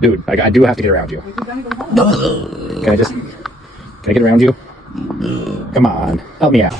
Dude, I do have to get around you. Can I get around you? Come on, help me out.